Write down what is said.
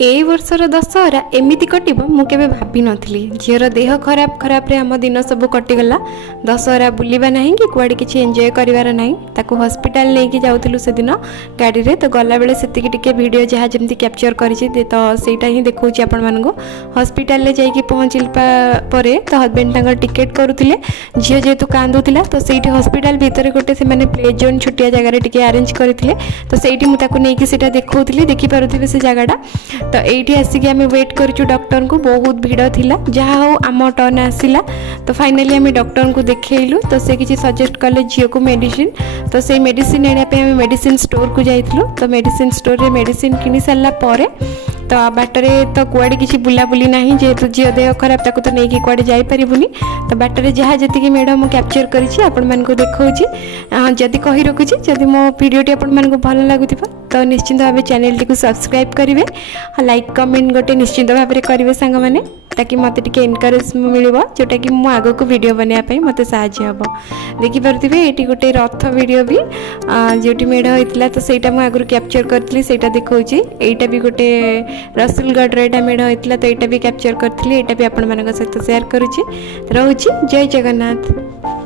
ए वर्षर दशहरा एमती कटिब मुझे भाभी नी झीर देह खराब खराब आम दिन सब कटिगला दशहरा बुलवा ना कि कुआड़े किसी एंजॉय करार ना ताको हॉस्पिटल लेके जाऊँ से दिन गाड़ी रे तो गला बेले से वीडियो जहाँ जमी कैप्चर करी तो सहीटा ही देखा आपण मानक हॉस्पिटल जाइए पहुँचल तो हजबैंड टिकेट करुले झील जेहेतु कांदुला तो सही हॉस्पिटल भितर गोटे से प्ले जोन छोटिया जगार टे अरेंज करते तो सही मुझे देखा देखिपे से जगटा तो ये आसिक आम वेट करूँ डॉक्टर को बहुत भीड़ थिला जहाँ हो आम टर्न आसला तो फाइनाली आम डॉक्टर को देखलु तो से किसी सजेस्ट कले झील को मेडिसिन तो से मेडिसिन आने मेडिसिन स्टोर को जाइलु तो मेडिसिन स्टोर रे मेडिसिन किनी सारा पर तो बाटरे तो कुआड़े किसी बुलाबुली ना जेहेतु झील देह खराब ताको तो नहीं कुआड़े जापरिबुनि तो बाटरे जहाँ जी मैडम मुझे कैप्चर कर देखा जदि कही रखुची जदि मो वीडियोटी आपको भल लगुथिबा तो निश्चिंत भाव चैनल टी सब्सक्राइब करेंगे लाइक कमेंट गोटे निश्चिंत भाव में करेंगे सांग मैंने ताकि मत टे एनकरेज मिल जोटा कि मु आग को वीडियो बनवाई मत साहय हम देखिपे ये गोटे रथ वीडियो भी जो मेढ़ होता तो सहीटा मुझे आगुरी कैप्चर करी से देखा यहीटा भी गोटे रसुलगढ़ यहाँ मेढ़ होता तो यहाँ भी कैप्चर करी यहाँ भी आपण मान सहित सेयार करुँची रोची जय जगन्नाथ।